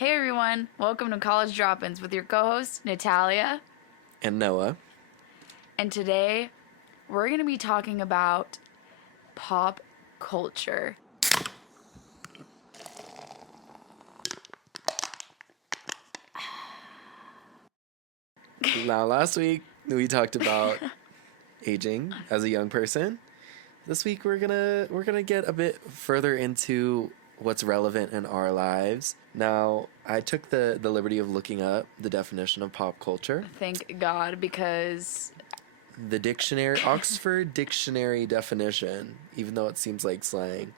Hey everyone, welcome to College Drop-Ins with your co-hosts Natalia And Noah. And today we're going to be talking about pop culture. Now, last week we talked about aging as a young person. This week we're gonna get a bit further into what's relevant in our lives. Now, I took the liberty of looking up the definition of pop culture. Thank God, because The dictionary, Oxford Dictionary definition, even though it seems like slang,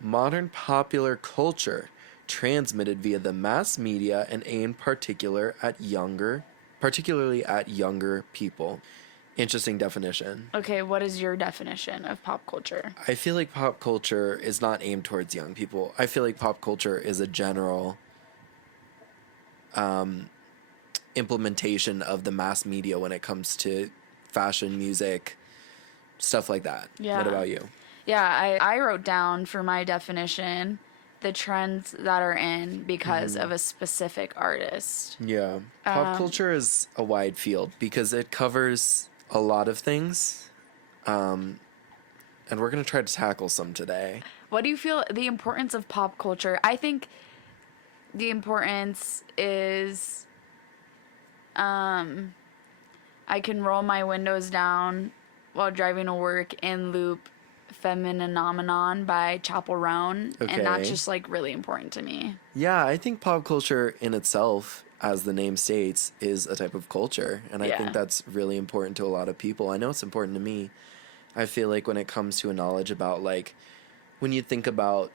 modern popular culture transmitted via the mass media and aimed particularly at younger people. Interesting definition. okay, what is your definition of pop culture? I feel like pop culture is not aimed towards young people. I feel like pop culture is a general implementation of the mass media when it comes to fashion, music, stuff like that. Yeah. What about you? Yeah, I wrote down for my definition the trends that are in because of a specific artist. Yeah. Pop culture is a wide field because it covers a lot of things. And we're going to try to tackle some today. What do you feel the importance of pop culture? I think the importance is I can roll my windows down while driving to work and loop Femininomenon by Chappell Roan, and that's Okay. just like really important to me. Yeah, I think pop culture in itself, as the name states, is a type of culture. And I Yeah. think that's really important to a lot of people. I know it's important to me. I feel like when it comes to a knowledge about, like, when you think about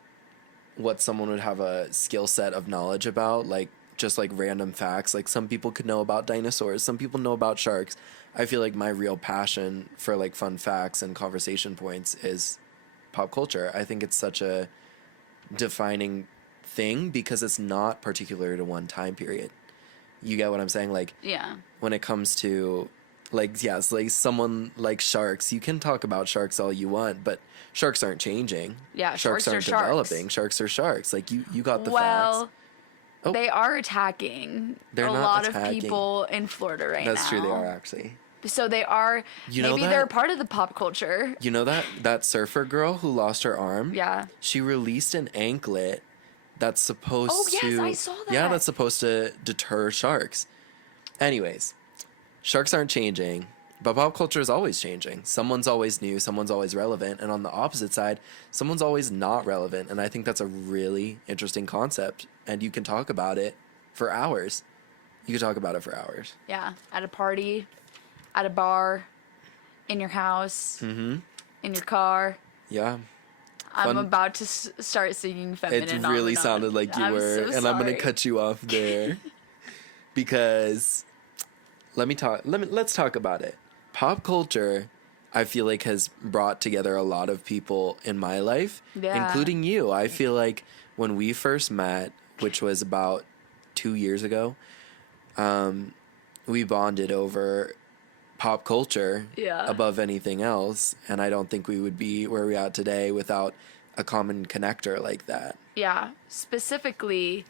what someone would have a skill set of knowledge about, like, just like random facts, like some people could know about dinosaurs, some people know about sharks. I feel like my real passion for like fun facts and conversation points is pop culture. I think it's such a defining thing because it's not particular to one time period. You get what I'm saying? Like, Yeah. when it comes to, like, yes, like someone like sharks, you can talk about sharks all you want, but sharks aren't changing. Yeah, sharks are aren't sharks. developing. Sharks are sharks. Like, you got the Well, facts. Oh. they are attacking They're a not lot attacking. of people in Florida right now. That's true, they are actually. So they are, You know maybe that? they're part of the pop culture. You know that surfer girl who lost her arm? Yeah. She released an anklet that's supposed Oh, yes, to... I saw Yeah, that. that's supposed to deter sharks. Anyways, sharks aren't changing, but pop culture is always changing. Someone's always new, someone's always relevant, and on the opposite side, someone's always not relevant, and I think that's a really interesting concept, and you can talk about it for hours. You could talk about it for hours. Yeah, at a party, at a bar, in your house, in your car. Yeah. I'm Fun- about to start singing Feminine. It really sounded like you were, so and I'm sorry. gonna cut you off there because let's talk about it. Pop culture, I feel like, has brought together a lot of people in my life, Yeah. including you. I feel like when we first met, which was about 2 years ago, we bonded over pop culture Yeah. above anything else, and I don't think we would be where we are today without a common connector like that. Yeah, specifically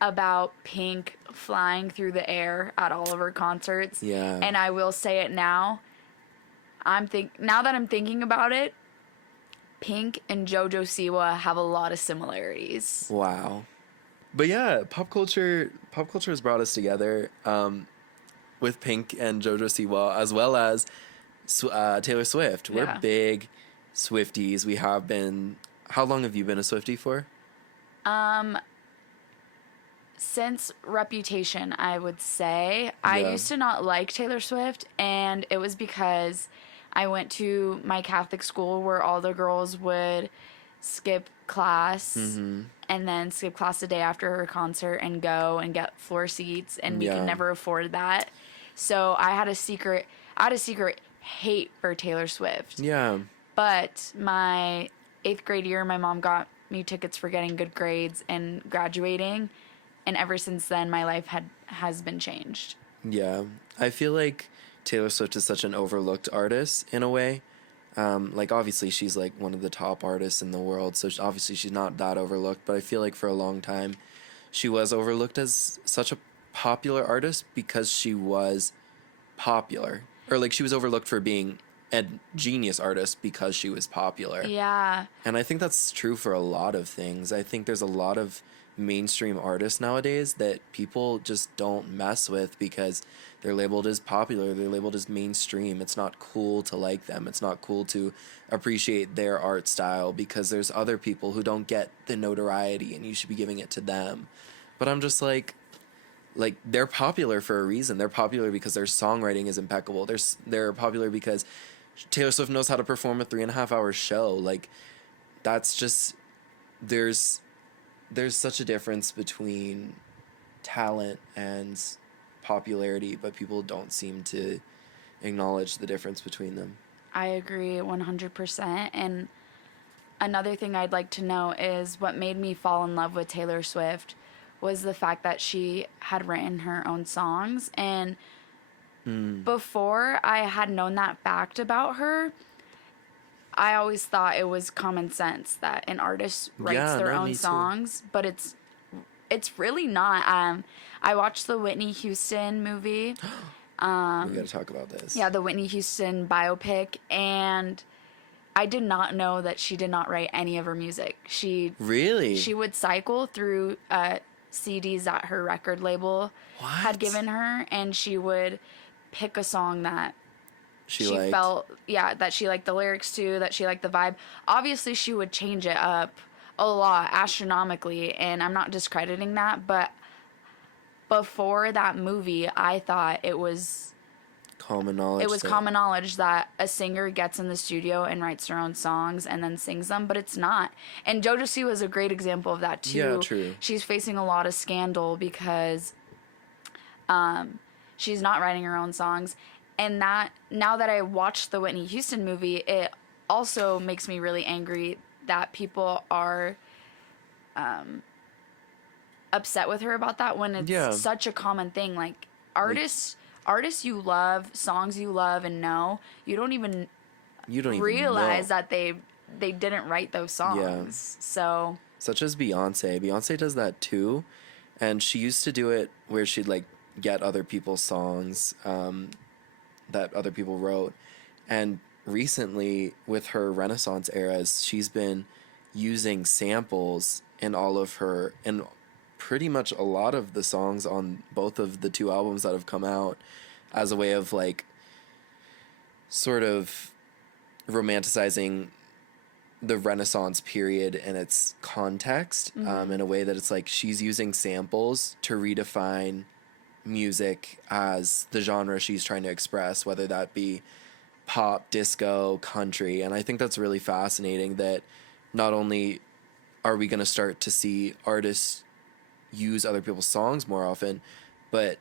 about Pink flying through the air at all of her concerts. Yeah. And I will say it now. Now that I'm thinking about it, Pink and JoJo Siwa have a lot of similarities. Wow. But yeah, pop culture has brought us together with Pink and JoJo Siwa, as well as Taylor Swift. We're Yeah. big Swifties. We have been... How long have you been a Swiftie for? Since Reputation, I would say. I Yeah. used to not like Taylor Swift, and it was because I went to my Catholic school where all the girls would skip class and then skip class the day after her concert and go and get floor seats, and we Yeah. could never afford that. So I had a secret hate for Taylor Swift. Yeah. But my 8th grade year, my mom got me tickets for getting good grades and graduating. And ever since then, my life has been changed. Yeah. I feel like Taylor Swift is such an overlooked artist in a way. Like, obviously, she's, like, one of the top artists in the world, so obviously she's not that overlooked, but I feel like for a long time, she was overlooked as such a popular artist because she was popular. Or like she was overlooked for being a genius artist because she was popular. Yeah. And I think that's true for a lot of things. I think there's a lot of mainstream artists nowadays that people just don't mess with because they're labeled as popular, they're labeled as mainstream. It's not cool to like them. It's not cool to appreciate their art style because there's other people who don't get the notoriety and you should be giving it to them. But I'm just like they're popular for a reason. They're popular because their songwriting is impeccable. They're popular because Taylor Swift knows how to perform a 3.5 hour show. Like that's just there's such a difference between talent and popularity, but people don't seem to acknowledge the difference between them. I agree 100%. And another thing I'd like to know is what made me fall in love with Taylor Swift was the fact that she had written her own songs. And before I had known that fact about her, I always thought it was common sense that an artist writes their own songs, but it's really not. I watched the Whitney Houston movie. We gotta talk about this. Yeah, the Whitney Houston biopic, and I did not know that she did not write any of her music. She would cycle through CDs that her record label had given her, and she would pick a song that she felt, that she liked the lyrics to, that she liked the vibe. Obviously, she would change it up a lot, astronomically, and I'm not discrediting that, but before that movie, I thought it was common knowledge. It was common knowledge that a singer gets in the studio and writes their own songs and then sings them, but it's not. And JoJo Siwa is a great example of that too. Yeah, true. She's facing a lot of scandal because she's not writing her own songs. And that now that I watched the Whitney Houston movie, it also makes me really angry that people are upset with her about that when it's such a common thing. Like artists you love, songs you love and know, you don't even realize that they didn't write those songs. Yeah. So such as Beyonce. Beyonce does that too, and she used to do it where she'd like get other people's songs that other people wrote, and recently with her Renaissance eras, she's been using samples in all of her and pretty much a lot of the songs on both of the 2 albums that have come out as a way of like sort of romanticizing the Renaissance period and its context, in a way that it's like she's using samples to redefine music as the genre she's trying to express, whether that be pop, disco, country. And I think that's really fascinating that not only are we going to start to see artists use other people's songs more often, but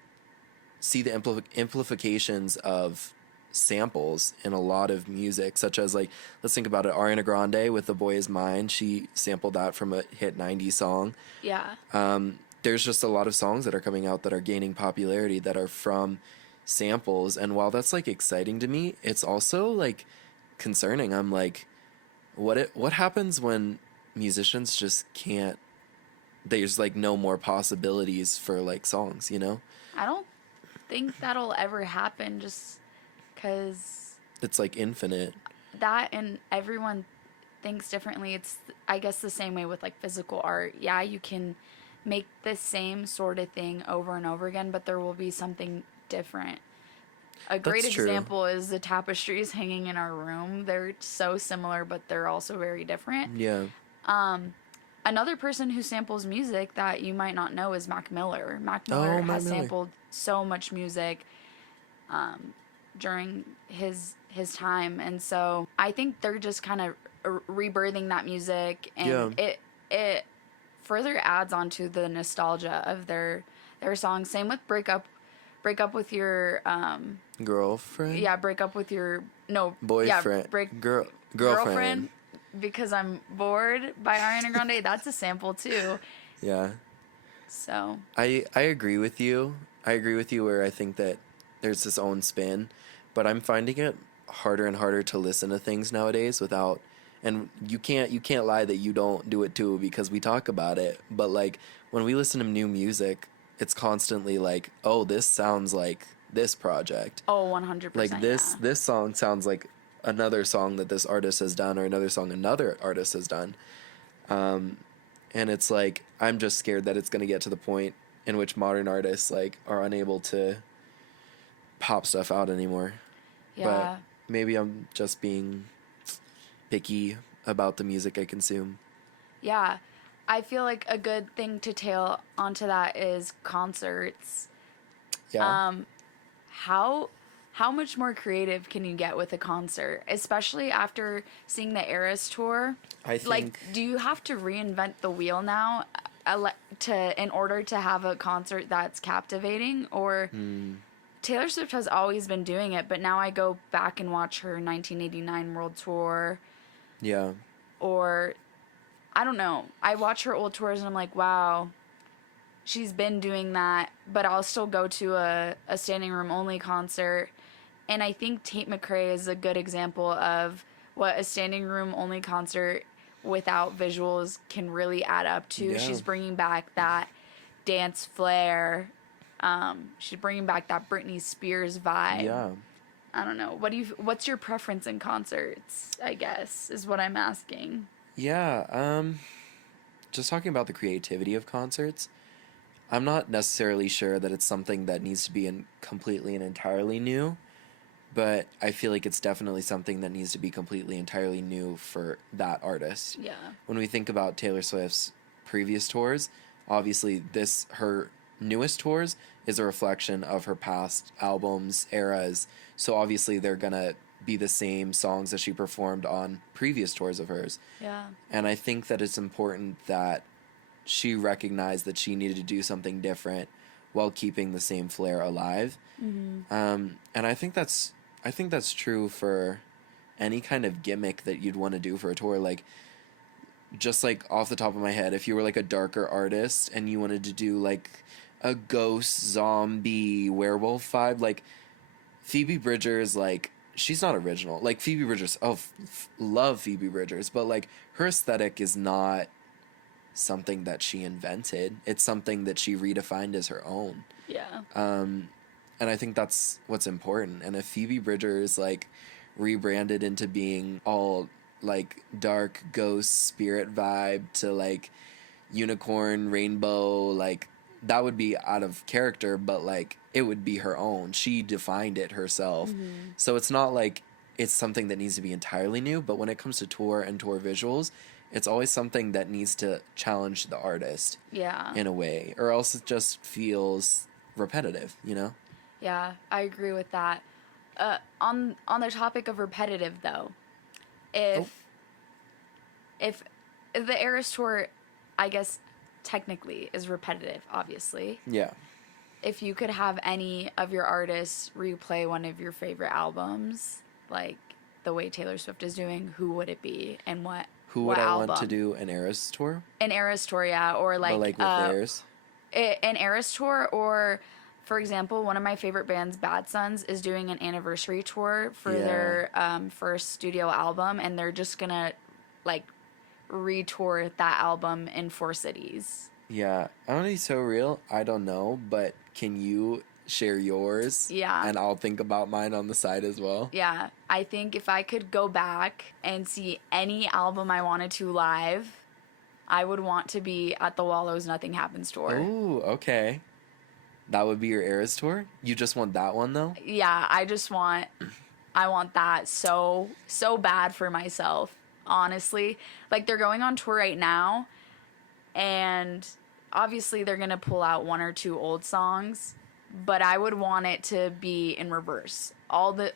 see the amplifications of samples in a lot of music, such as like, let's think about it, Ariana Grande with The Boy Is Mine. She sampled that from a hit 90s song. Yeah. There's just a lot of songs that are coming out that are gaining popularity that are from samples. And while that's like exciting to me, it's also like concerning. I'm like, what happens when musicians just can't, there's like no more possibilities for like songs, you know? I don't think that'll ever happen just because it's like infinite. That, and everyone thinks differently. It's, I guess, the same way with like physical art. Yeah, you can make the same sort of thing over and over again, but there will be something different. A great example is the tapestries hanging in our room. They're so similar, but they're also very different. Yeah. Another person who samples music that you might not know is Mac Miller. Mac Miller has sampled so much music during his time, and so I think they're just kind of rebirthing that music, and it further adds onto the nostalgia of their songs. Same with break up with your girlfriend. Yeah, break up with your boyfriend. Yeah, girlfriend. Because I'm bored by Ariana Grande. That's a sample too. Yeah. So I agree with you. I agree with you where I think that there's this own spin, but I'm finding it harder and harder to listen to things nowadays without And you can't lie that you don't do it too, because we talk about it. But like when we listen to new music, it's constantly like, oh, this sounds like this project. Oh, 100%. Like this song sounds like another song that this artist has done, or another song another artist has done. And it's like, I'm just scared that it's going to get to the point in which modern artists like are unable to pop stuff out anymore. Yeah. But maybe I'm just being picky about the music I consume. Yeah. I feel like a good thing to tail onto that is concerts. Yeah. How much more creative can you get with a concert, especially after seeing the Eras tour? I think, Like, do you have to reinvent the wheel now in order to have a concert that's captivating? Or Taylor Swift has always been doing it, but now I go back and watch her 1989 World Tour. yeah. Or, I don't know. I watch her old tours and I'm like, wow, she's been doing that, but I'll still go to a standing room only concert. And I think Tate McRae is a good example of what a standing room only concert without visuals can really add up to. Yeah. She's bringing back that dance flair. She's bringing back that Britney Spears vibe. Yeah. I don't know. What's your preference in concerts, I guess, is what I'm asking. Yeah. Just talking about the creativity of concerts, I'm not necessarily sure that it's something that needs to be completely and entirely new, but I feel like it's definitely something that needs to be completely entirely new for that artist. Yeah. When we think about Taylor Swift's previous tours, obviously her newest tours is a reflection of her past albums, eras. So obviously they're gonna be the same songs that she performed on previous tours of hers. Yeah. And I think that it's important that she recognized that she needed to do something different while keeping the same flair alive. Mm-hmm. And I think that's true for any kind of gimmick that you'd want to do for a tour. Like, just like off the top of my head, if you were like a darker artist and you wanted to do like a ghost zombie werewolf vibe, like Phoebe Bridgers, like, she's not original. Like Phoebe Bridgers, love Phoebe Bridgers, but like her aesthetic is not something that she invented. It's something that she redefined as her own. Yeah. And I think that's what's important. And if Phoebe Bridgers like rebranded into being all like dark ghost spirit vibe to like unicorn rainbow, like that would be out of character, but like it would be her own. She defined it herself. Mm-hmm. So it's not like it's something that needs to be entirely new, but when it comes to tour and tour visuals, it's always something that needs to challenge the artist. Yeah. In a way, or else it just feels repetitive, you know? Yeah, I agree with that. On the topic of repetitive, though, if the Eras tour, I guess technically is repetitive, obviously. Yeah. If you could have any of your artists replay one of your favorite albums, like the way Taylor Swift is doing, who would it be and what? Who would I want to do an Eras tour? An Eras tour, yeah, or like, but like with theirs. An Eras tour, or for example, one of my favorite bands, Bad Sons, is doing an anniversary tour for their first studio album, and they're just gonna like retour that album in 4 cities. Yeah, I'm gonna be so real. I don't know, but can you share yours? Yeah. And I'll think about mine on the side as well. Yeah, I think if I could go back and see any album I wanted to live, I would want to be at the Wallows Nothing Happens tour. Ooh, okay. That would be your Eras tour? You just want that one though? Yeah, I want that so bad for myself, honestly. Like, they're going on tour right now, and obviously they're going to pull out 1 or 2 old songs, but I would want it to be in reverse. All the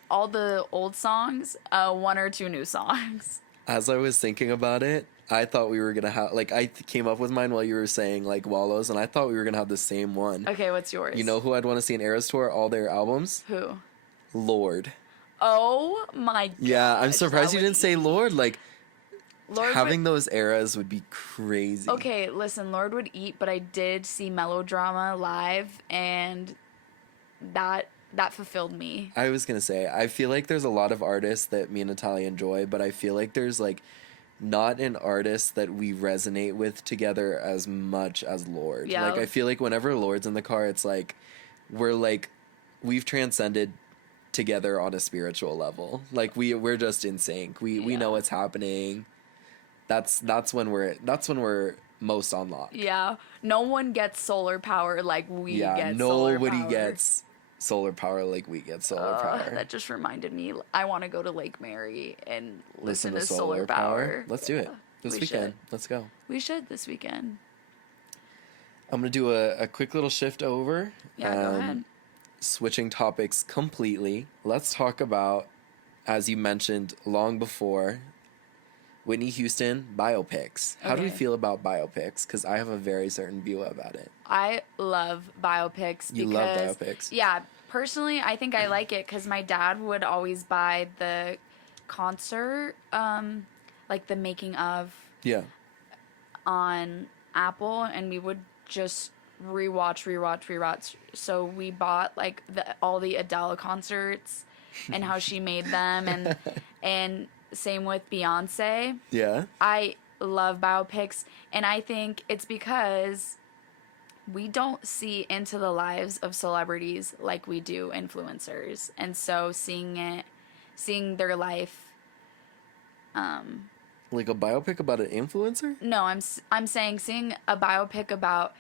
old songs, 1 or 2 new songs. As I was thinking about it, I thought we were going to have, like, I came up with mine while you were saying, like, Wallows, and I thought we were going to have the same one. Okay, what's yours? You know who I'd want to see an Eras tour, all their albums? Who? Lorde. Oh my god. Yeah, I'm surprised you didn't say Lorde. Like, Lorde having those eras would be crazy. Okay, listen, Lorde would eat, but I did see Melodrama live, and that fulfilled me. I was going to say, I feel like there's a lot of artists that me and Natalia enjoy, but I feel like there's, like, not an artist that we resonate with together as much as Lord. Yeah. Like, I feel like whenever Lord's in the car, it's like, we've transcended together on a spiritual level. Like, we're just in sync. We know what's happening. That's when we're most unlocked. Yeah. No one gets solar power like we get solar power. Nobody gets solar power like we get solar power. That just reminded me. I want to go to Lake Mary and listen to solar power. Let's do it this weekend. Let's go. We should this weekend. I'm going to do a quick little shift over. Yeah, go ahead. Switching topics completely. Let's talk about, as you mentioned long before, Whitney Houston biopics. How do we feel about biopics? Because I have a very certain view about it. I love biopics. You love biopics? Yeah, personally, I think I like it because my dad would always buy the concert, like the making of, on Apple, and we would just rewatch. So we bought like all the Adele concerts and how she made them, and same with Beyonce. Yeah. I love biopics, and I think it's because we don't see into the lives of celebrities like we do influencers. And so seeing their life, like a biopic about an influencer? No, I'm saying seeing a biopic about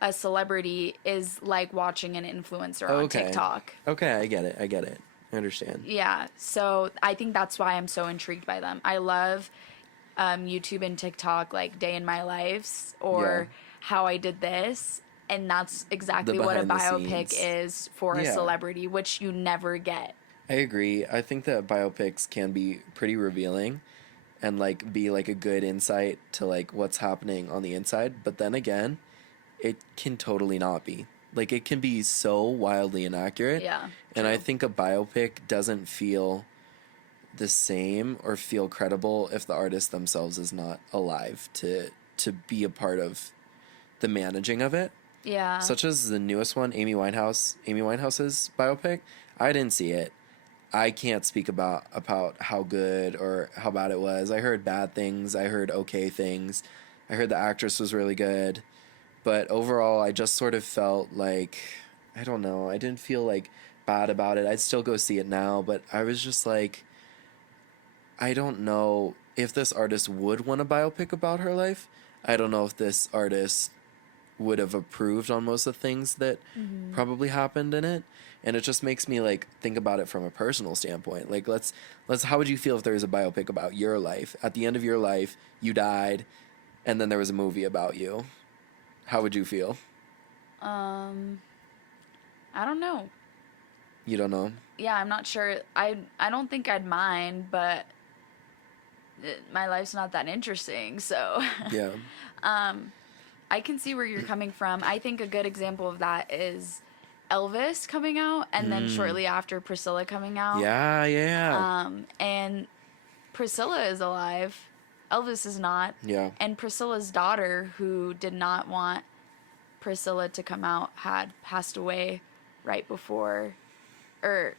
a celebrity is like watching an influencer on TikTok. Okay, I get it. I understand. Yeah, so I think that's why I'm so intrigued by them. I love YouTube and TikTok, like day in my lives or how I did this, and that's exactly what a biopic is for a celebrity, which you never get. I agree. I think that biopics can be pretty revealing and like be like a good insight to like what's happening on the inside, but then again, it can totally not be. Like, it can be so wildly inaccurate. Yeah. And I think a biopic doesn't feel the same or feel credible if the artist themselves is not alive to be a part of the managing of it. Yeah. Such as the newest one, Amy Winehouse's biopic. I didn't see it. I can't speak about how good or how bad it was. I heard bad things. I heard okay things. I heard the actress was really good. But overall, I just sort of felt like, I don't know, I didn't feel like bad about it. I'd still go see it now, but I was just like, I don't know if this artist would want a biopic about her life. I don't know if this artist would have approved on most of the things that probably happened in it. And it just makes me like think about it from a personal standpoint. Like, let's how would you feel if there was a biopic about your life? At the end of your life, you died, and then there was a movie about you. How would you feel? I don't know. You don't know? Yeah, I'm not sure. I don't think I'd mind, but my life's not that interesting, so. Yeah. I can see where you're coming from. I think a good example of that is Elvis coming out, and then shortly after Priscilla coming out. Yeah. And Priscilla is alive. Elvis is not. Yeah. And Priscilla's daughter, who did not want Priscilla to come out, had passed away right before they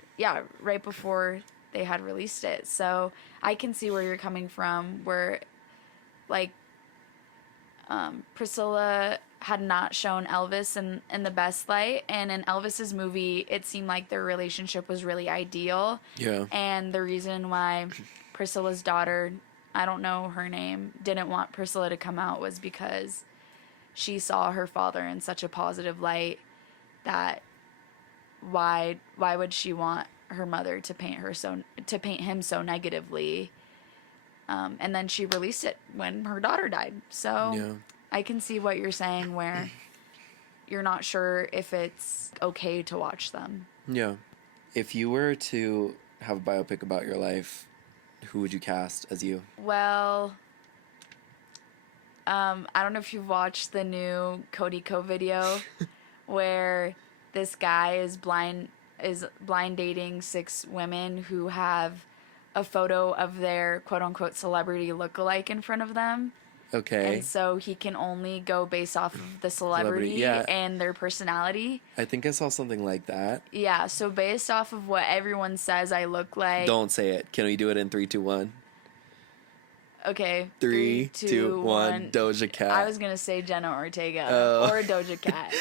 had released it. So I can see where you're coming from, where like Priscilla had not shown Elvis in the best light, and in Elvis's movie it seemed like their relationship was really ideal. Yeah. And the reason why Priscilla's daughter, I don't know her name, didn't want Priscilla to come out was because she saw her father in such a positive light that why would she want her mother to paint him so negatively? And then she released it when her daughter died. So I can see what you're saying, where you're not sure if it's okay to watch them. Yeah. If you were to have a biopic about your life, who would you cast as you? Well, I don't know if you've watched the new Cody Co video where this guy is blind dating 6 women who have a photo of their quote unquote celebrity lookalike in front of them. Okay. And so he can only go based off of the celebrity and their personality. I think I saw something like that. Yeah, so based off of what everyone says I look like. Don't say it. Can we do it in 3, 2, 1? Okay. 3, 2, 1. Doja Cat. I was gonna say Jenna Ortega Oh. or Doja Cat.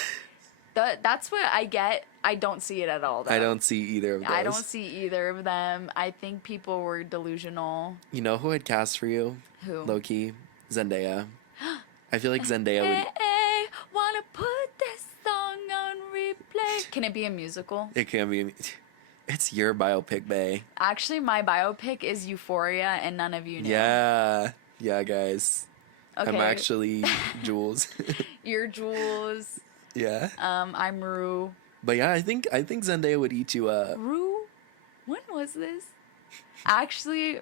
That's what I get. I don't see it at all, though. I don't see either of those. I don't see either of them. I think people were delusional. You know who I'd cast for you? Who? Low-key. Zendaya. I feel like Zendaya would... Hey, wanna put this song on replay? Can it be a musical? It can be... It's your biopic, bae. Actually, my biopic is Euphoria, and none of you know. Yeah. Yeah, guys. Okay. I'm actually Jules. You're Jules. Yeah. I'm Rue. But yeah, I think Zendaya would eat you up. Rue? When was this? Actually,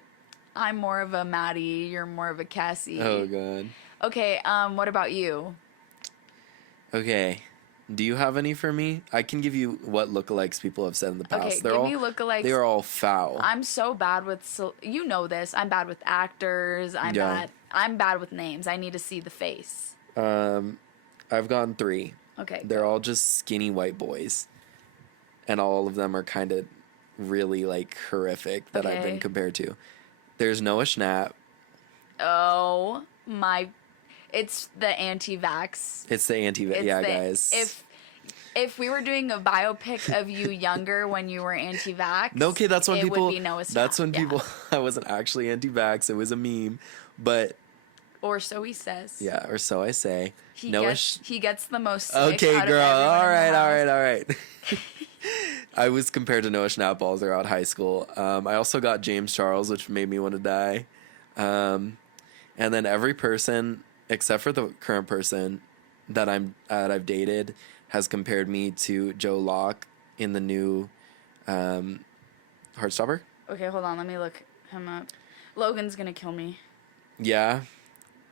I'm more of a Maddie. You're more of a Cassie. Oh, God. Okay, what about you? Okay. Do you have any for me? I can give you what lookalikes people have said in the past. Okay, They're give all, me lookalikes. They're all foul. I'm so bad with, you know this. I'm bad with actors. I'm bad with names. I need to see the face. I've gone 3. Okay. They're all just skinny white boys. And all of them are kind of really, like, horrific that I've been compared to. There's Noah Schnapp. Oh, my... It's the anti-vax. It's the anti-vax. Yeah, guys. If we were doing a biopic of you younger when you were anti-vax, no, okay, that's when people... would be Noah Schnapp. That's when people... I wasn't actually anti-vax. It was a meme. But... Or so he says. Yeah, or so I say. He gets the most sick okay, out girl. Of All right. I was compared to Noah Schnapp all throughout high school. I also got James Charles, which made me want to die. And then every person, except for the current person that I've dated, has compared me to Joe Locke in the new Heartstopper. Okay, hold on. Let me look him up. Logan's gonna kill me. Yeah.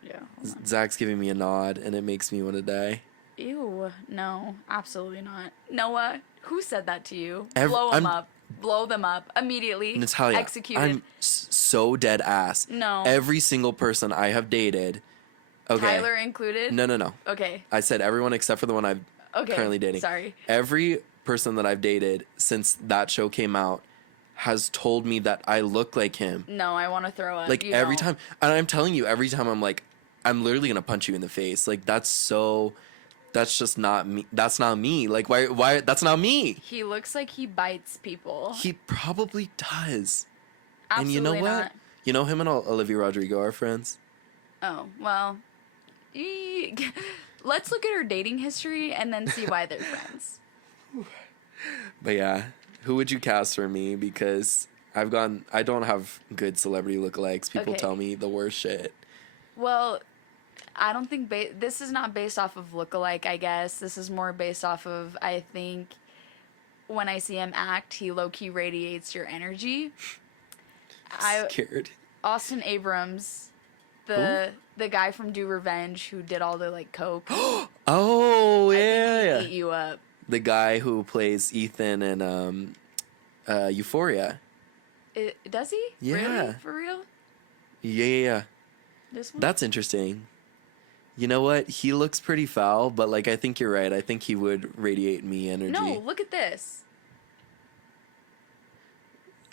Yeah. Hold on. Zach's giving me a nod, and it makes me want to die. Ew. No, absolutely not. Noah, who said that to you? Blow them up immediately. Natalia, executed. I'm so dead ass. No. Every single person I have dated. Okay. Tyler included? No. Okay. I said everyone except for the one I'm currently dating. Sorry. Every person that I've dated since that show came out has told me that I look like him. No, I want to throw up. Like every time. And I'm telling you, every time I'm like, I'm literally going to punch you in the face. Like that's just not me. That's not me. Like why that's not me. He looks like he bites people. He probably does. Absolutely and you know what? Not. You know him and Olivia Rodrigo are friends? Oh, well. Let's look at her dating history and then see why they're friends. But yeah, who would you cast for me? Because I don't have good celebrity lookalikes. People tell me the worst shit. Well, I don't think this is not based off of lookalike, I guess. This is more based off of, I think, when I see him act, he low-key radiates your energy. I'm scared. Austin Abrams, the guy from Do Revenge who did all the, like, coke. Oh, yeah. I think he'd eat you up. The guy who plays Ethan in Euphoria. Does he? Yeah. Really? For real? Yeah. This one? That's interesting. You know what? He looks pretty foul, but like I think you're right. I think he would radiate me energy. No, look at this.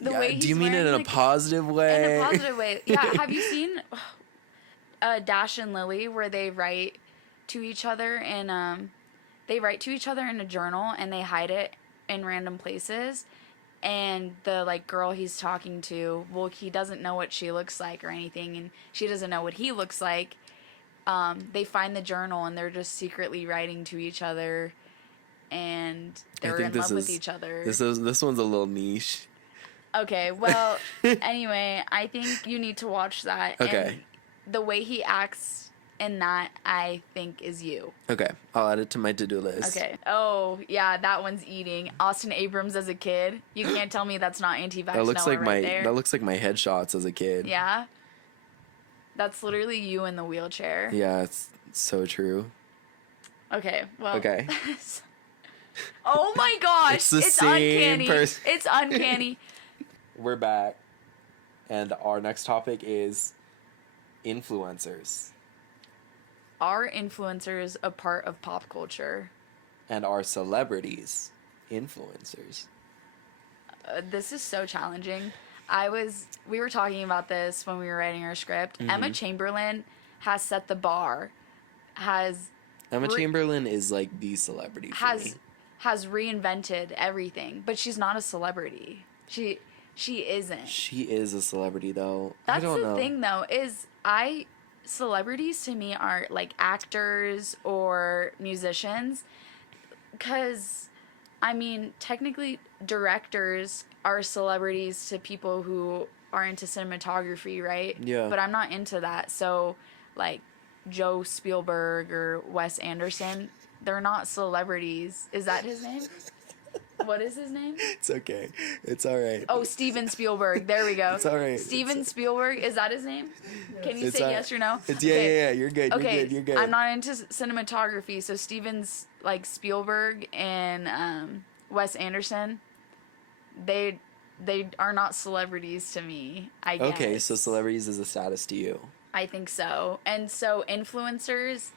Do you mean it in a positive way? In a positive way. Yeah. Have you seen Dash and Lily where they write to each other in a journal and they hide it in random places? And the like girl he's talking to, well, he doesn't know what she looks like or anything, and she doesn't know what he looks like. They find the journal and they're just secretly writing to each other, and they're in love with each other. This one's a little niche. Okay, well, anyway, I think you need to watch that. Okay. And the way he acts in that, I think, is you. Okay, I'll add it to my to-do list. Okay. Oh, yeah, that one's eating. Austin Abrams as a kid. You can't tell me that's not anti-vax. That looks there. That looks like my headshots as a kid. Yeah. That's literally you in the wheelchair. Yeah, it's so true. Okay, well. Okay. Oh my gosh! It's the same uncanny. person. It's uncanny. We're back, and our next topic is influencers. Are influencers a part of pop culture? And are celebrities influencers? This is so challenging. we were talking about this when we were writing our script. Emma Chamberlain has set the bar. Emma Chamberlain is like the celebrity for me. Has reinvented everything, but she's not a celebrity. She isn't. She is a celebrity though. That's I don't know. thing though, is celebrities to me are like actors or musicians, because I mean technically directors are celebrities to people who are into cinematography, right? Yeah. But I'm not into that. So like Joe Spielberg or Wes Anderson, they're not celebrities. Is that his name? What is his name? It's okay. It's all right. Oh, Steven Spielberg. There we go. It's all right. Steven Spielberg. Is that his name? Can you say yes or no? It's yeah. You're good. Okay. You're good. I'm not into cinematography, so Steven's like Spielberg and Wes Anderson. They are not celebrities to me, I guess. Okay, so celebrities is a status to you. I think so. And so influencers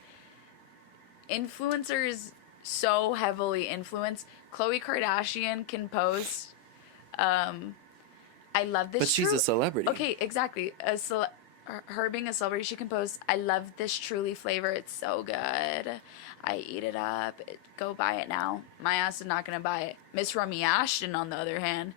so heavily influence. Khloe Kardashian can post, I love this. But she's a celebrity. Okay, exactly. Her being a celebrity, she can post, I love this Truly flavor. It's so good. I eat it up. Go buy it now. My ass is not going to buy it. Miss Remy Ashton, on the other hand,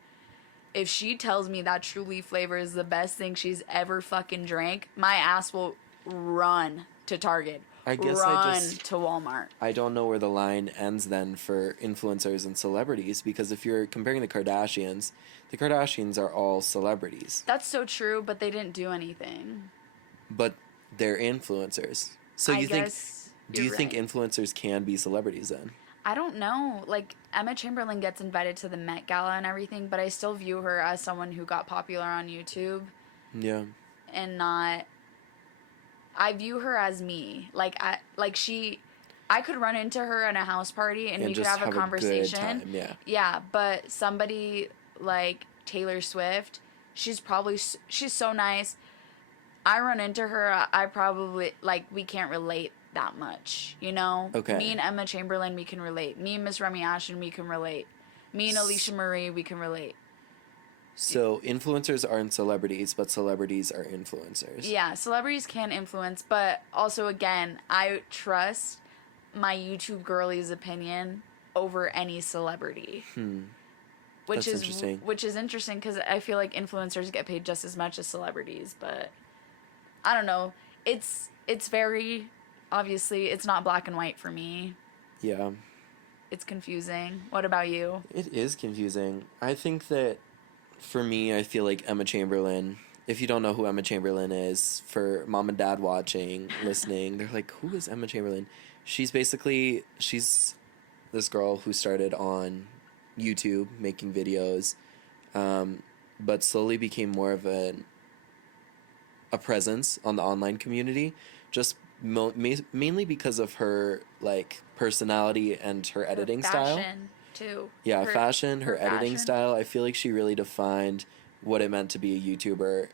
if she tells me that Truly flavor is the best thing she's ever fucking drank, my ass will run to Target. I guess run to Walmart. I don't know where the line ends then for influencers and celebrities, because if you're comparing the Kardashians are all celebrities. That's so true, but they didn't do anything. But they're influencers. So do you think influencers can be celebrities then? I don't know. Like, Emma Chamberlain gets invited to the Met Gala and everything, but I still view her as someone who got popular on YouTube. Yeah. And not... I view her as me. I could run into her at a house party and we could have a conversation. A good time, yeah. Yeah, but somebody like Taylor Swift, she's so nice. I run into her, I probably, we can't relate that much, you know? Okay. Me and Emma Chamberlain, we can relate. Me and Miss Remy Ashton, we can relate. Me and Alicia Marie, we can relate. So influencers aren't celebrities, but celebrities are influencers. Yeah, celebrities can influence, but also, again, I trust my YouTube girlie's opinion over any celebrity. Which is interesting. Which is interesting because I feel like influencers get paid just as much as celebrities, but I don't know. It's very, obviously, it's not black and white for me. Yeah. It's confusing. What about you? It is confusing. I think that for me, I feel like Emma Chamberlain, if you don't know who Emma Chamberlain is, for mom and dad watching, listening, they're like, who is Emma Chamberlain? She's this girl who started on YouTube making videos, but slowly became more of a presence on the online community, just mainly because of her personality and her editing style. Fashion too. Yeah, her editing style. I feel like she really defined what it meant to be a YouTuber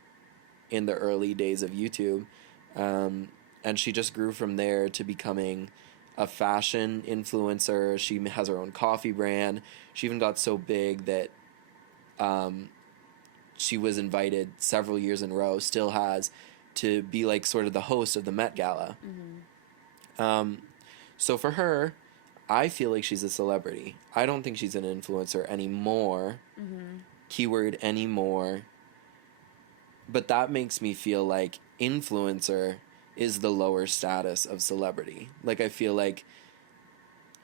in the early days of YouTube. And she just grew from there to becoming a fashion influencer. She has her own coffee brand. She even got so big that she was invited several years in a row, still has, to be sort of the host of the Met Gala. Mm-hmm. So for her, I feel like she's a celebrity. I don't think she's an influencer anymore. Mm-hmm. Keyword anymore. But that makes me feel like influencer is the lower status of celebrity. I feel like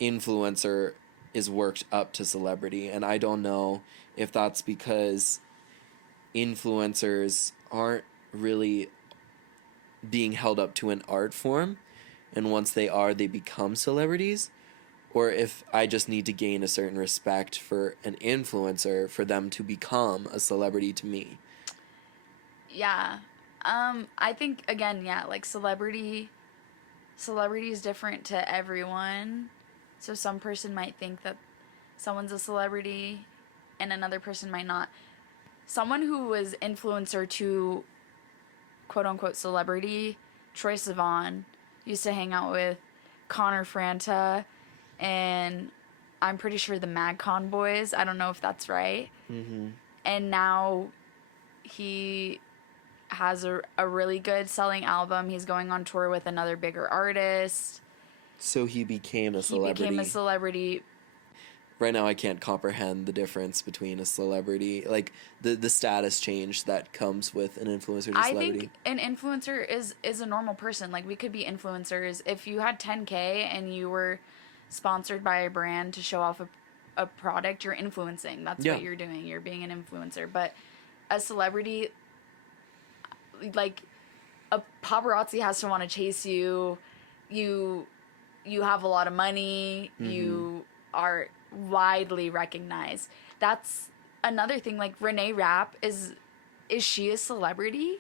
influencer is worked up to celebrity, and I don't know if that's because influencers aren't really being held up to an art form, and once they are, they become celebrities, or if I just need to gain a certain respect for an influencer for them to become a celebrity to me. Yeah. I think, again, yeah, celebrity is different to everyone. So some person might think that someone's a celebrity and another person might not. Someone who was influencer to quote-unquote celebrity, Troye Sivan, used to hang out with Connor Franta and I'm pretty sure the MagCon boys. I don't know if that's right. Mm-hmm. And now he has a really good selling album. He's going on tour with another bigger artist. So he became a He celebrity. became a celebrity. Right now I can't comprehend the difference between a celebrity, like the status change that comes with an influencer to I celebrity. think an influencer is a normal person. Like, we could be influencers. If you had 10K and you were sponsored by a brand to show off a product, you're influencing. That's Yeah. what you're doing. You're being an influencer. But a celebrity, like, a paparazzi has to want to chase you. You have a lot of money. Mm-hmm. You are widely recognized. That's another thing. Like, Renee Rapp, is she a celebrity,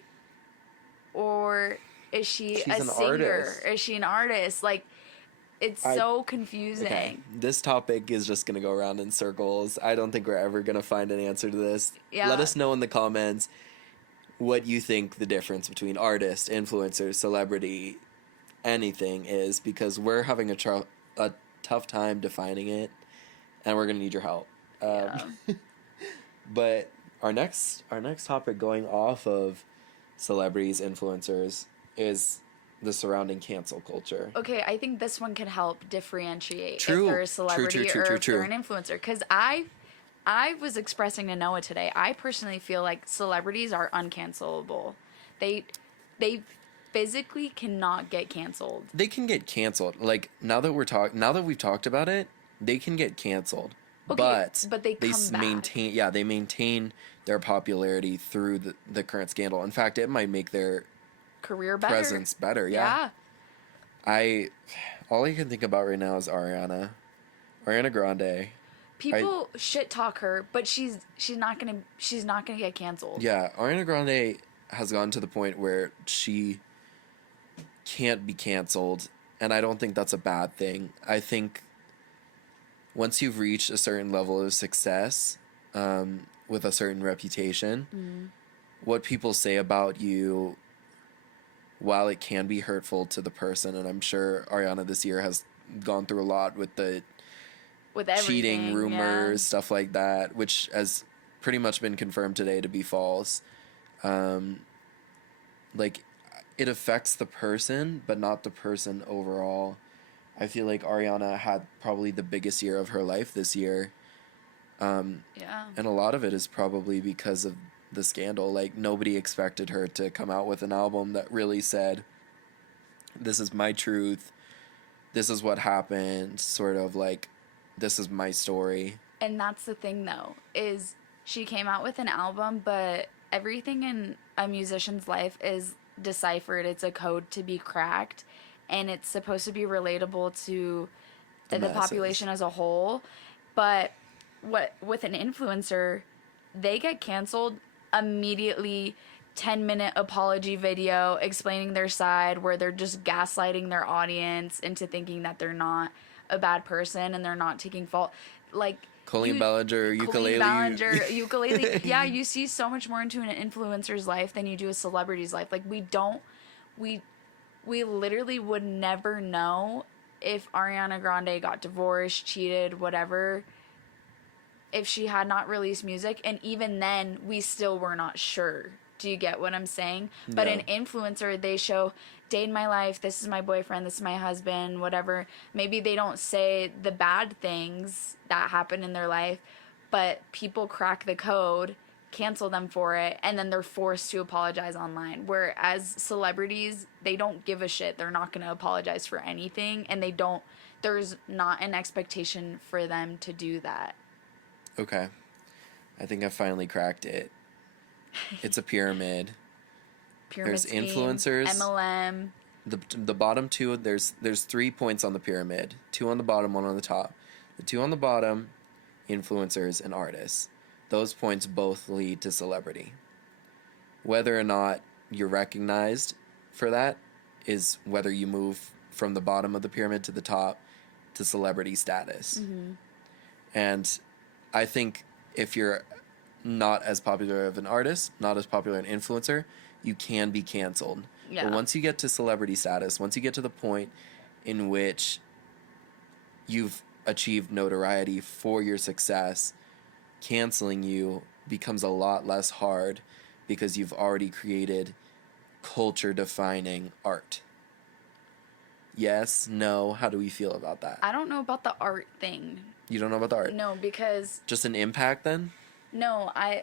or is she She's a an singer? artist. Is she an artist? Like, it's so confusing. Okay, this topic is just gonna go around in circles. I don't think we're ever gonna find an answer to this. Yeah. Let us know in the comments what you think the difference between artist, influencer, celebrity, anything is, because we're having a tough time defining it, and we're gonna need your help. Yeah. But our next topic, going off of celebrities, influencers, is the surrounding cancel culture. Okay, I think this one could help differentiate True. if they're a celebrity True. or if they're an influencer. Because I was expressing to Noah today, I personally feel like celebrities are uncancelable. They physically cannot get canceled. They can get canceled. Like, now that we've talked about it, they can get canceled. Okay, but they come back. They maintain their popularity through the current scandal. In fact, it might make their Career better. presence better. Yeah. All I can think about right now is Ariana Grande. People shit talk her, but she's not gonna get canceled. Yeah, Ariana Grande has gotten to the point where she can't be canceled, and I don't think that's a bad thing. I think once you've reached a certain level of success, with a certain reputation, what people say about you, while it can be hurtful to the person, and I'm sure Ariana this year has gone through a lot with the cheating rumors, stuff like that, which has pretty much been confirmed today to be false. Like, it affects the person, but not the person overall. I feel like Ariana had probably the biggest year of her life this year. And a lot of it is probably because of the scandal. Like, nobody expected her to come out with an album that really said, this is my truth, this is what happened, sort of like, this is my story. And that's the thing, though, is she came out with an album, but everything in a musician's life is deciphered. It's a code to be cracked, and it's supposed to be relatable to the population as a whole. But with an influencer, they get canceled immediately. 10-minute apology video explaining their side, where they're just gaslighting their audience into thinking that they're not a bad person and they're not taking fault. Like, Colleen Ballinger, ukulele. Yeah, you see so much more into an influencer's life than you do a celebrity's life. Like, we literally would never know if Ariana Grande got divorced, cheated, whatever, if she had not released music. And even then, we still were not sure. Do you get what I'm saying? No. But an influencer, they show, day in my life, this is my boyfriend, this is my husband, whatever. Maybe they don't say the bad things that happen in their life, but people crack the code, cancel them for it, and then they're forced to apologize online. Whereas celebrities, they don't give a shit. They're not going to apologize for anything, and there's not an expectation for them to do that. Okay. I think I finally cracked it. It's a pyramid. There's scheme, influencers, MLM. The bottom two, there's 3 points on the pyramid. 2 on the bottom, 1 on the top. The 2 on the bottom, influencers and artists. Those points both lead to celebrity. Whether or not you're recognized for that is whether you move from the bottom of the pyramid to the top to celebrity status. Mm-hmm. And I think if you're not as popular of an artist, not as popular an influencer, you can be canceled. Yeah. But once you get to celebrity status, once you get to the point in which you've achieved notoriety for your success, canceling you becomes a lot less hard, because you've already created culture-defining art. Yes? No? How do we feel about that? I don't know about the art thing. You don't know about the art? No, because... Just an impact, then? No, I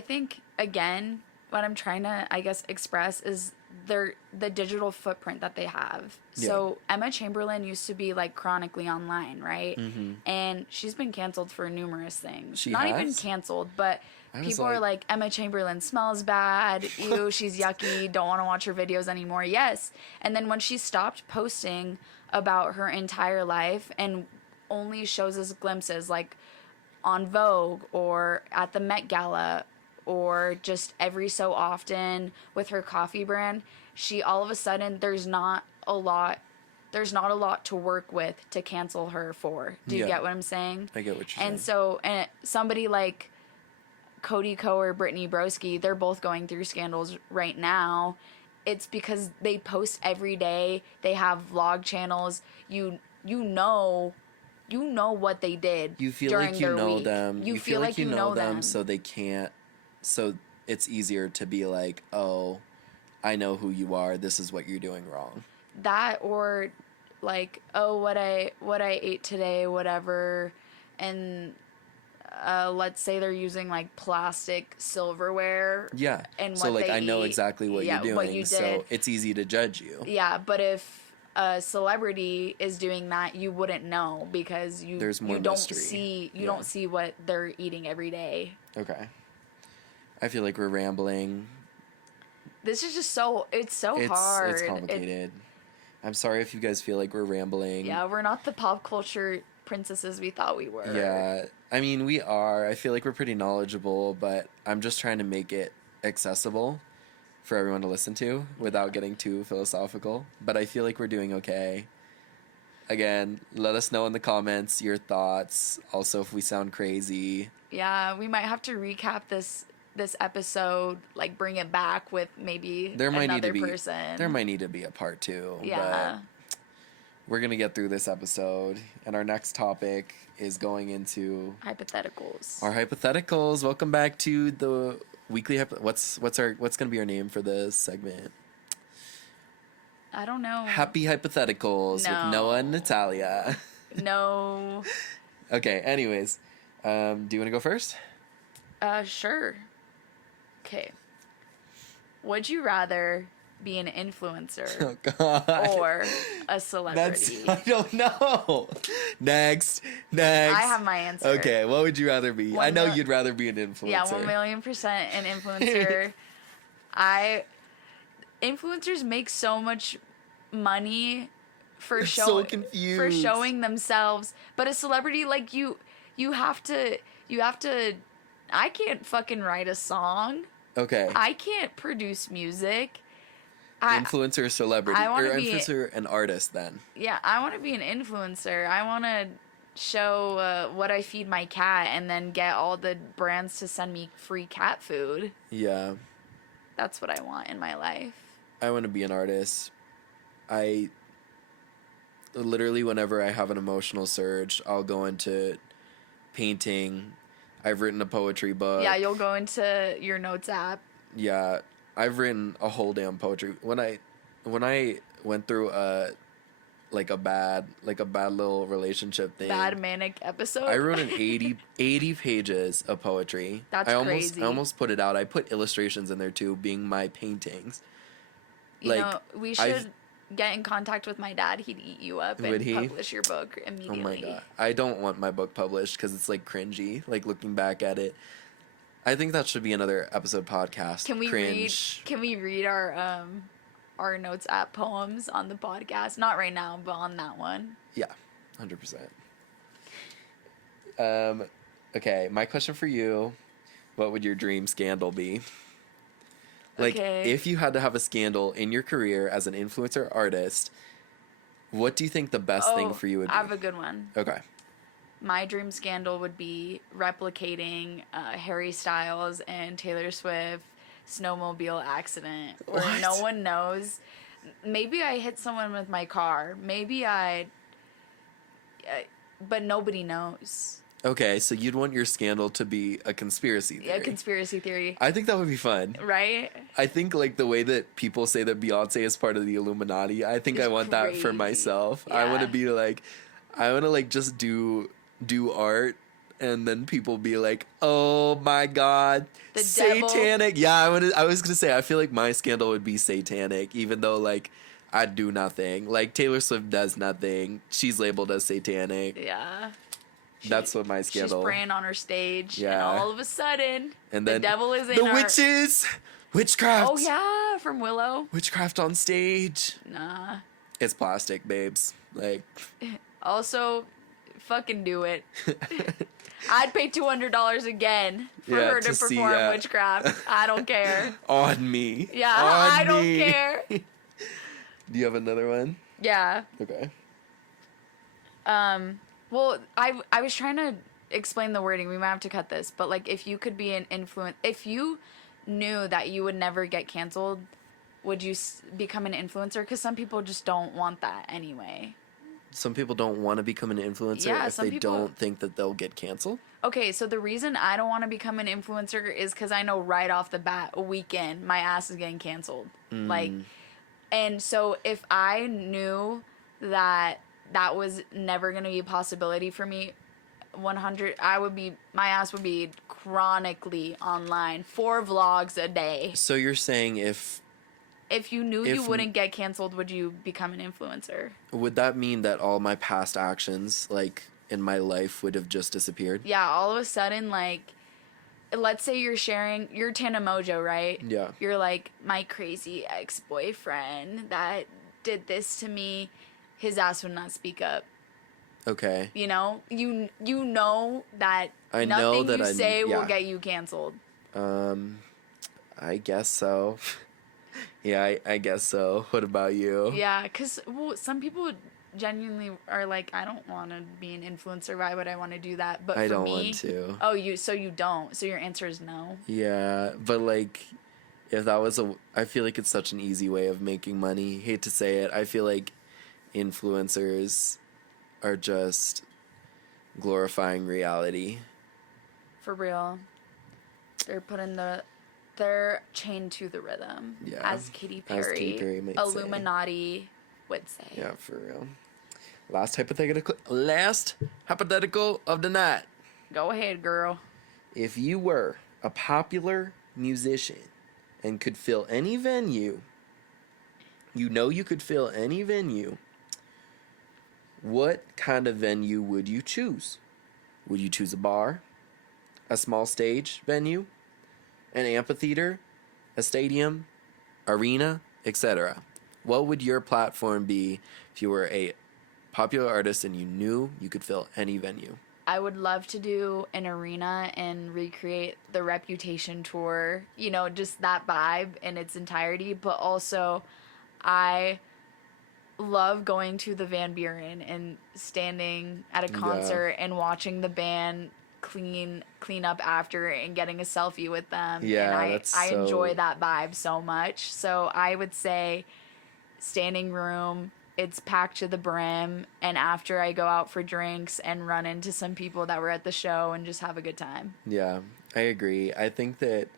think, again, what I'm trying to, I guess, express is the digital footprint that they have. Yeah. So Emma Chamberlain used to be like chronically online, right? Mm-hmm. And she's been canceled for numerous things. She Not has? even canceled, but people like... are like, Emma Chamberlain smells bad. Ew, she's yucky. Don't want to watch her videos anymore. Yes. And then when she stopped posting about her entire life and only shows us glimpses like on Vogue or at the Met Gala or just every so often with her coffee brand, she all of a sudden there's not a lot to work with to cancel her for. Do you get what I'm saying? I get what you're saying. And so somebody like Cody Ko or Brittany Broski, they're both going through scandals right now. It's because they post every day. They have vlog channels. You know what they did. You feel during like you their know week. them. You feel like you know them, so they can't. So it's easier to be like, oh, I know who you are. This is what you're doing wrong. That or like, oh, what I ate today, whatever, and let's say they're using like plastic silverware. Yeah. And so what like they I know eat. exactly what you're doing. What you did. So it's easy to judge you. Yeah, but if a celebrity is doing that, you wouldn't know because There's more you don't mystery. see don't see what they're eating every day. Okay. I feel like we're rambling. This is just it's hard. It's complicated. I'm sorry if you guys feel like we're rambling. Yeah, we're not the pop culture princesses we thought we were. Yeah. I mean, we are. I feel like we're pretty knowledgeable, but I'm just trying to make it accessible for everyone to listen to without getting too philosophical. But I feel like we're doing okay. Again, let us know in the comments your thoughts. Also, if we sound crazy. Yeah, we might have to recap this episode, like bring it back with maybe another person. There might need to be a part 2. Yeah. But we're going to get through this episode. And our next topic is going into... hypotheticals. Our hypotheticals. Welcome back to the weekly... What's going to be our name for this segment? I don't know. Happy Hypotheticals with Noah and Natalia. No. Okay, anyways. Do you want to go first? Sure. Okay. Would you rather be an influencer or a celebrity? I don't know. Next. I have my answer. Okay, what would you rather be? I know you'd rather be an influencer. Yeah, 1,000,000% an influencer. Influencers make so much money for so confused. For showing themselves, but a celebrity, like you have to. I can't fucking write a song. Okay. I can't produce music. Influencer, celebrity, or influencer, an artist. Then. Yeah, I want to be an influencer. I want to show what I feed my cat, and then get all the brands to send me free cat food. Yeah. That's what I want in my life. I want to be an artist. I literally, whenever I have an emotional surge, I'll go into painting. I've written a poetry book. Yeah, you'll go into your notes app. Yeah, I've written a whole damn poetry. When I went through a bad little relationship thing. Bad manic episode. I wrote 80 pages of poetry. That's crazy. I almost put it out. I put illustrations in there too, being my paintings. You know, we should get in contact with my dad. He'd eat you up and publish your book immediately. Oh my god. I don't want my book published because it's like cringy, like looking back at it. I think that should be another episode podcast. Can we read our notes app poems on the podcast? Not right now, but on that one. Yeah, 100%. Okay, my question for you, what would your dream scandal be? Like, if you had to have a scandal in your career as an influencer artist, what do you think the best thing for you would be? I have a good one. Okay. My dream scandal would be replicating Harry Styles and Taylor Swift snowmobile accident where no one knows. Maybe I hit someone with my car. Maybe but nobody knows. Okay, so you'd want your scandal to be a conspiracy theory. Yeah, conspiracy theory. I think that would be fun. Right? I think like the way that people say that Beyonce is part of the Illuminati, I think I want that for crazy. myself. Yeah. I want to be like, I want to like just do art, and then people be like, "Oh my God, The satanic!" devil. Yeah, I was gonna say I feel like my scandal would be satanic, even though like I do nothing. Like Taylor Swift does nothing. She's labeled as satanic. Yeah. That's what my scandal. She's praying on her stage, and Yeah. all of a sudden, And the then devil is in the her. witches, witchcraft. Oh yeah, from Willow. Witchcraft on stage. Nah. It's plastic, babes. Like, Also, fucking do it. I'd pay $200 again for Yeah, her to to see, perform yeah. witchcraft. I don't care. on me. Yeah, On I don't me. care. Do you have another one? Yeah. Okay. Well, I was trying to explain the wording. We might have to cut this, but like, if you could be an influence, if you knew that you would never get canceled, would you become an influencer? Because some people just don't want that anyway. Some people don't want to become an influencer Yeah, if some they people- don't think that they'll get canceled. Okay, so the reason I don't want to become an influencer is because I know right off the bat, a weekend, my ass is getting canceled. Like, and so if I knew that that was never going to be a possibility for me, my ass would be chronically online, 4 vlogs a day. So you're saying if If you If- wouldn't get canceled, would you become an influencer? would that mean that all my past actions like in my life would have just disappeared? Yeah, all of a sudden, like, let's say you're Tana Mojo, right? Yeah. You're like, my crazy ex-boyfriend that did this to me, his ass would not speak up. Okay. You know? You know that I know nothing that you say will yeah. get you canceled. I guess so. Yeah, I guess so. What about you? Yeah, because some people genuinely are like, I don't want to be an influencer. Why would I want to do that? But I for don't me, want to. Oh, you don't. So your answer is no. Yeah, but like, if that was I feel like it's such an easy way of making money. Hate to say it. I feel like influencers are just glorifying reality. For real. They're chained to the rhythm. Yeah. As Katy Perry, As Katy Perry might say. Illuminati would say. Yeah, for real. Last hypothetical of the night. Go ahead, girl. If you were a popular musician and could fill any venue, you could fill any venue, what kind of venue would you choose? Would you choose a bar, a small stage venue, an amphitheater, a stadium, arena, etc.? What would your platform be if you were a popular artist and you knew you could fill any venue? I would love to do an arena and recreate the Reputation tour, just that vibe in its entirety. But also, I love going to the Van Buren and standing at a concert and watching the band clean up after and getting a selfie with them. Yeah, and that's I so... enjoy that vibe so much. So I would say standing room, it's packed to the brim, and after I go out for drinks and run into some people that were at the show and just have a good time. Yeah, I agree. I think that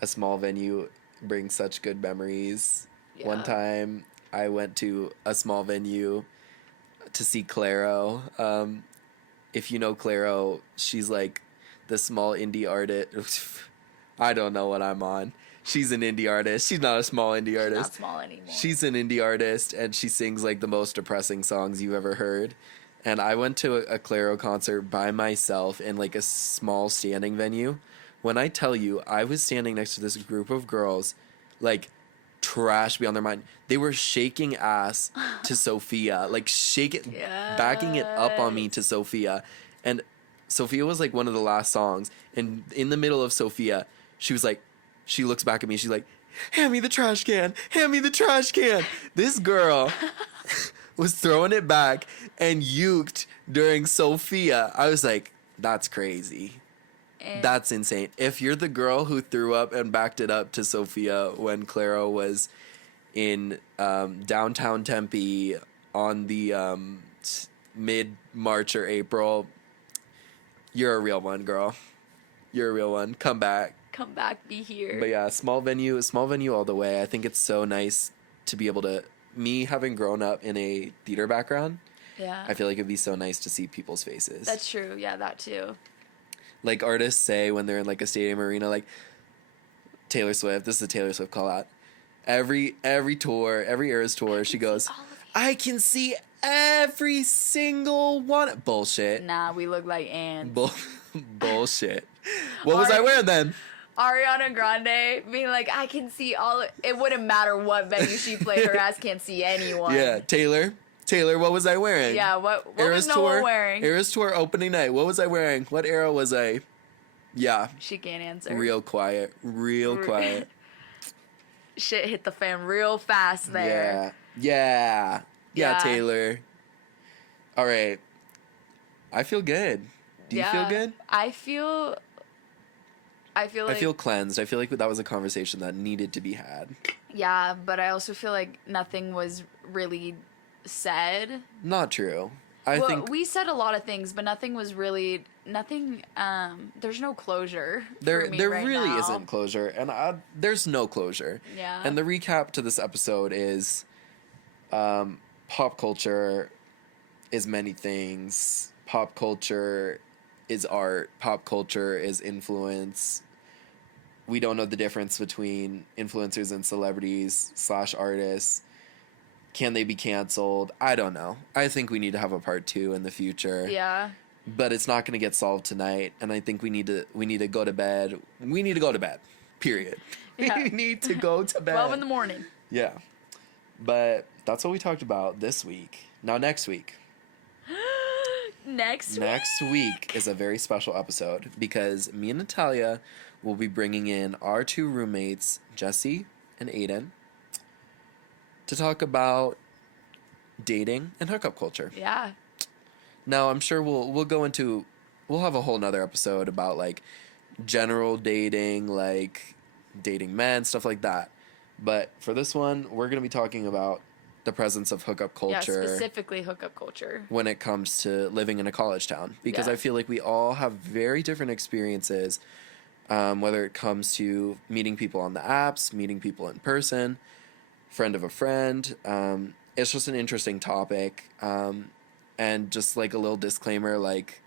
a small venue brings such good memories. Yeah. One time I went to a small venue to see Clairo. If you know Clairo, she's like the small indie artist. I don't know what I'm on. She's an indie artist. She's not a small indie artist. Not small anymore. She's an indie artist, and she sings like the most depressing songs you've ever heard. And I went to a Clairo concert by myself in like a small standing venue. When I tell you, I was standing next to this group of girls, like trash beyond their mind. They were shaking ass to Sophia, like backing it up on me to Sophia. And Sophia was like one of the last songs. And in the middle of Sophia, she was like, she looks back at me, she's like, hand me the trash can, hand me the trash can. This girl was throwing it back and uked during Sophia. I was like, that's crazy. That's insane. If you're the girl who threw up and backed it up to Sophia when Clairo was in downtown Tempe on the mid-March or April, You're a real one, girl. You're a real one. Come back. Come back, be here. But yeah, small venue all the way. I think it's so nice to be able to, me having grown up in a theater background, Yeah. I feel like it'd be so nice to see people's faces. That's true. Yeah, that too. Like artists say when they're in like a stadium arena, like Taylor Swift, this is a Taylor Swift call out. Every tour, every Eras tour, she goes, I can see every single one. Bullshit. Nah, we look like ants. Bullshit. What was I wearing then? Ariana Grande being like, I can see all. It wouldn't matter what venue she played. Her ass can't see anyone. Yeah, Taylor, what was I wearing? Yeah, what Eras was Noah wearing? Eras tour opening night. What was I wearing? What era was I? Yeah. She can't answer. Real quiet. Shit hit the fan real fast there. Yeah, Yeah. Taylor. All right. I feel good. Do you feel good? I feel like, I feel cleansed. I feel like that was a conversation that needed to be had. yeah, but I also feel like nothing was really said. Not true. I think we said a lot of things, but nothing was really there's no closure. there for me there right really now. isn't closure, and there's no closure. Yeah. And the recap to this episode is, pop culture is many things. Pop culture is art. Pop culture is influence. We don't know the difference between influencers and celebrities / artists. Can they be canceled? I don't know. I think we need to have a part 2 in the future. Yeah. But it's not going to get solved tonight, and I think we need to go to bed. We need to go to bed. Period. Yeah. We need to go to bed. 12 in the morning. Yeah. But that's what we talked about this week. Now next week. Next week is a very special episode because me and Natalia will be bringing in our 2 roommates, Jesse and Aiden, to talk about dating and hookup culture. Yeah. Now, I'm sure we'll have a whole nother episode about like general dating, like dating men, stuff like that. But for this one, we're going to be talking about the presence of hookup culture. Yeah, specifically hookup culture. When it comes to living in a college town. Because Yeah. I feel like we all have very different experiences, whether it comes to meeting people on the apps, meeting people in person, friend of a friend. It's just an interesting topic. And just like a little disclaimer, like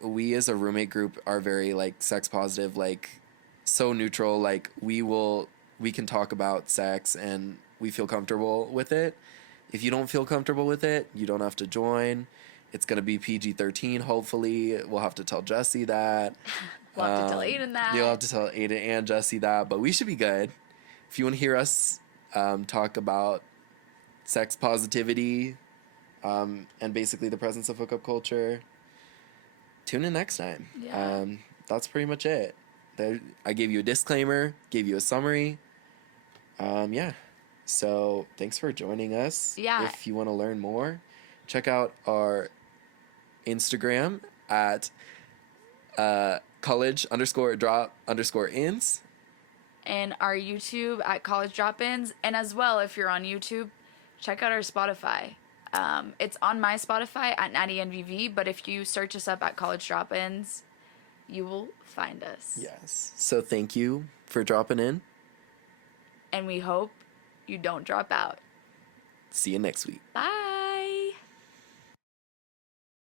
we as a roommate group are very like sex positive, like so neutral. Like we can talk about sex and we feel comfortable with it. If you don't feel comfortable with it, you don't have to join. It's gonna be PG-13. Hopefully, we'll have to tell Jesse that. We'll have to tell Aiden that. You'll have to tell Aiden and Jesse that, but we should be good. If you want to hear us talk about sex positivity and basically the presence of hookup culture, tune in next time. Yeah. That's pretty much it. I gave you a disclaimer, gave you a summary. Yeah. So thanks for joining us. Yeah. If you want to learn more, check out our Instagram at college_drop_ins. And our YouTube at College Drop-Ins. And as well, if you're on YouTube, check out our Spotify. It's on my Spotify at NattyNVV, but if you search us up at College Drop-Ins, you will find us. Yes. So thank you for dropping in. And we hope you don't drop out. See you next week. Bye.